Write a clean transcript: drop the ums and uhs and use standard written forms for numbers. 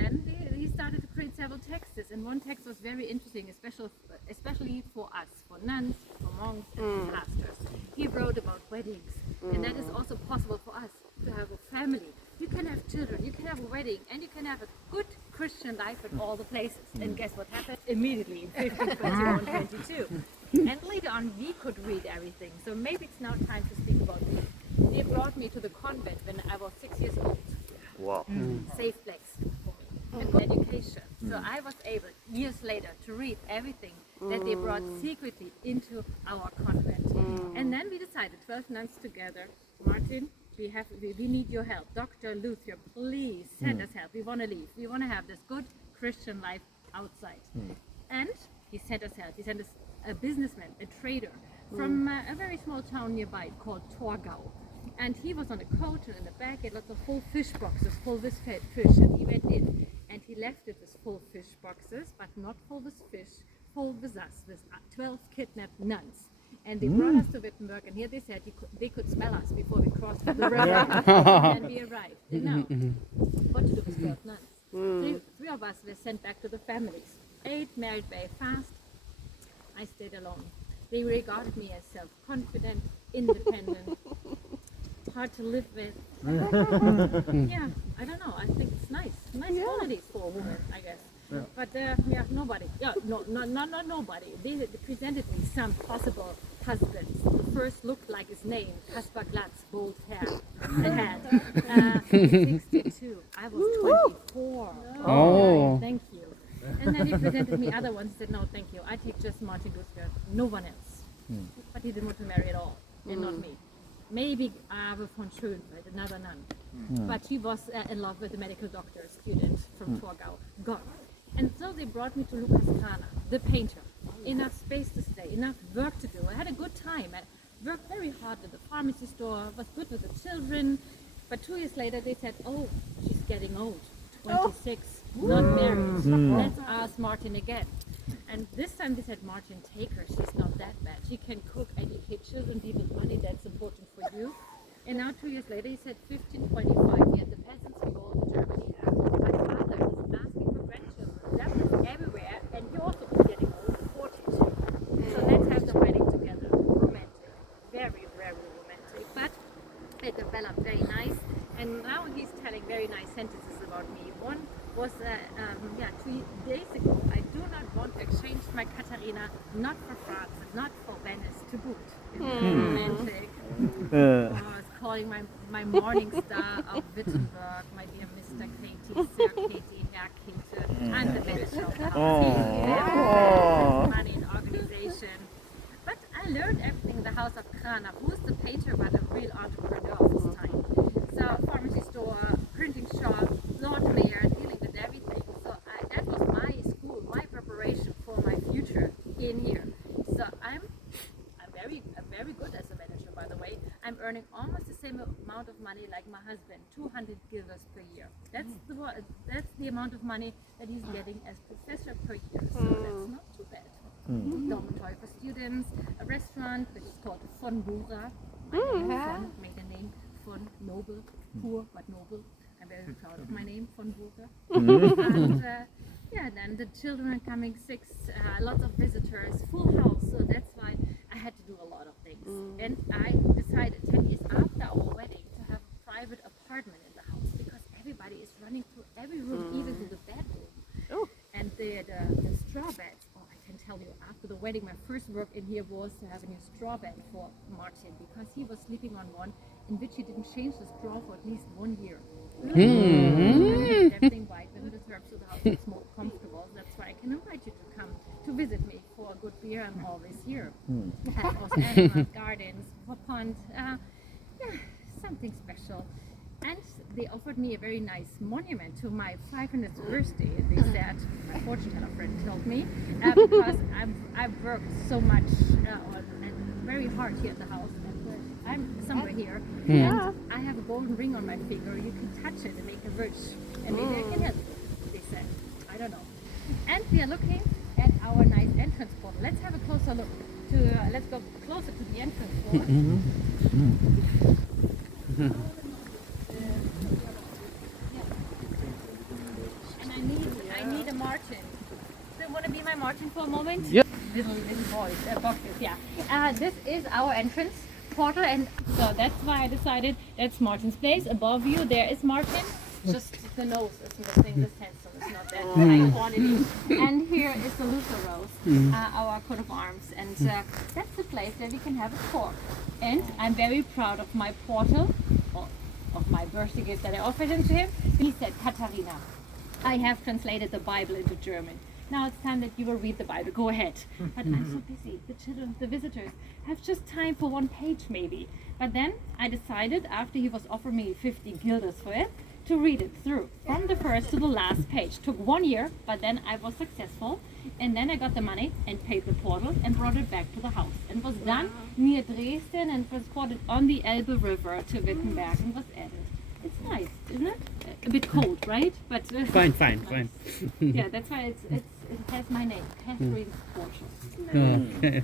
then he started to create several texts, and one text was very interesting, especially for us, for nuns, for monks, and for pastors. He wrote about weddings, and that is also possible for us to have a family. You can have children, you can have a wedding, and you can have a good Christian life in all the places. And guess what happened? Immediately in 1521, 22. And later on, we could read everything. So maybe it's now time to speak about this. They brought me to the convent when I was 6 years old. Wow. Safe place for me. And good education. So I was able, years later, to read everything that they brought secretly into our convent. And then we decided, 12 nuns together, Martin, we need your help. Dr. Luther, please send us help. We want to leave. We want to have this good Christian life outside. And he sent us help. He sent us a businessman, a trader from a very small town nearby called Torgau. And he was on a coach, and in the back he had lots of full fish boxes full with fish. And he went in and he left it with full fish boxes, but not full with fish, full with us, with 12 kidnapped nuns. And they brought us to Wittenberg, and here they said they could smell us before we crossed the river. And we arrived. And now, what to do with 12 nuns? Three of us were sent back to the families. 8 married very fast. I stayed alone. They regarded me as self-confident, independent, hard to live with. Yeah, I don't know. I think it's nice. Nice qualities for a woman, I guess. But nobody. Yeah, not nobody. They presented me some possible husbands. The first looked like his name, Kaspar Glatz, bold hair, ahead. 62. I was 24. Oh, thank you. And then he presented me other ones. He said, no, thank you. I take just Martin Luther, no one else. But he didn't want to marry at all, and not me. Maybe Ave von Schönfeld, another nun. But she was in love with a medical doctor student from Torgau. Gone. And so they brought me to Lucas Kraner, the painter. Enough space to stay, enough work to do. I had a good time. I worked very hard at the pharmacy store, was good with the children. But 2 years later they said, oh, she's getting old, 26, not married. Let's ask Martin again. And this time they said, Martin, take her, she's not that bad. She can cook, educate children, deal with money, that's important for you. And now 2 years later he said, 1525, he had the peasants in gold in Germany. My father is asking for grandchildren. That was everywhere, and he also was getting old, 42. So let's have the wedding together. Romantic. Very, very romantic. But it developed very nice. And now he's telling very nice sentences about me. One was 3 days ago. I do not want to exchange my Katharina, not for France and not for Venice, to boot. It's romantic. It's calling my morning star of Wittenberg, my dear Mr. Katie, Sir Katie, Herr Kinte. I'm the manager of the house. Money and organization. But I learned everything in the house of Kraner, who's the painter but a real entrepreneur of his time. So pharmacy store, printing shop, Lord Mayor, dealing with everything. So that was my school, my preparation for my future in here. So I'm very good as a manager, by the way. I'm earning almost the same amount of money like my husband, 200 guilders per year. That's the amount of money that he's getting as professor per year. So that's not too bad. Dormitory for students, a restaurant which is called Von Bura. Made a name, Von Noble, poor but noble. I'm very proud of my name, Von Bura. And then the children are coming, 6, lots of visitors, full house. So that's why I had to do a lot of things. And I decided 10 years after our wedding to have a private apartment in the house because everybody is running through every room, even to the bedroom. And the straw beds. I can tell you, after the wedding, my first work in here was to have a new straw bed for Martin because he was sleeping on one in which he didn't change the straw for at least 1 year. Everything white with the herbs, so the house is more comfortable. That's why I can invite you to come to visit me for a good beer. I'm always here. Have also animals, gardens, for pond. Something special. And they offered me a very nice monument to my 500th birthday, they said, my fortune teller friend told me, because I've worked so much and very hard here at the house. I'm somewhere here, and I have a golden ring on my finger. You can touch it and make a wish, and maybe I can help you, they said. I don't know. And we are looking at our nice entrance portal. Let's have a closer look. Let's go closer to the entrance portal. And I Martin. So you want to be my Martin for a moment? Yep. Little boys, boxes, yeah. This is our entrance portal, and so that's why I decided that's Martin's place. Above you, there is Martin. Just the nose is missing, the sandstone is not that high quality. And here is the Luther Rose, our coat of arms, and that's the place where we can have a talk. And I'm very proud of my portal, of my birthday gift that I offered him to him. He said, Katharina, I have translated the Bible into German. Now it's time that you will read the Bible. Go ahead. But I'm so busy. The children, the visitors have just time for one page maybe. But then I decided, after he was offering me 50 guilders for it, to read it through from the first to the last page. Took 1 year, but then I was successful. And then I got the money and paid the portal and brought it back to the house. And was done near Dresden and transported on the Elbe River to Wittenberg and was added. It's nice, isn't it? A bit cold, right? But Fine. yeah, that's why it has my name, Catherine's Portal. Okay.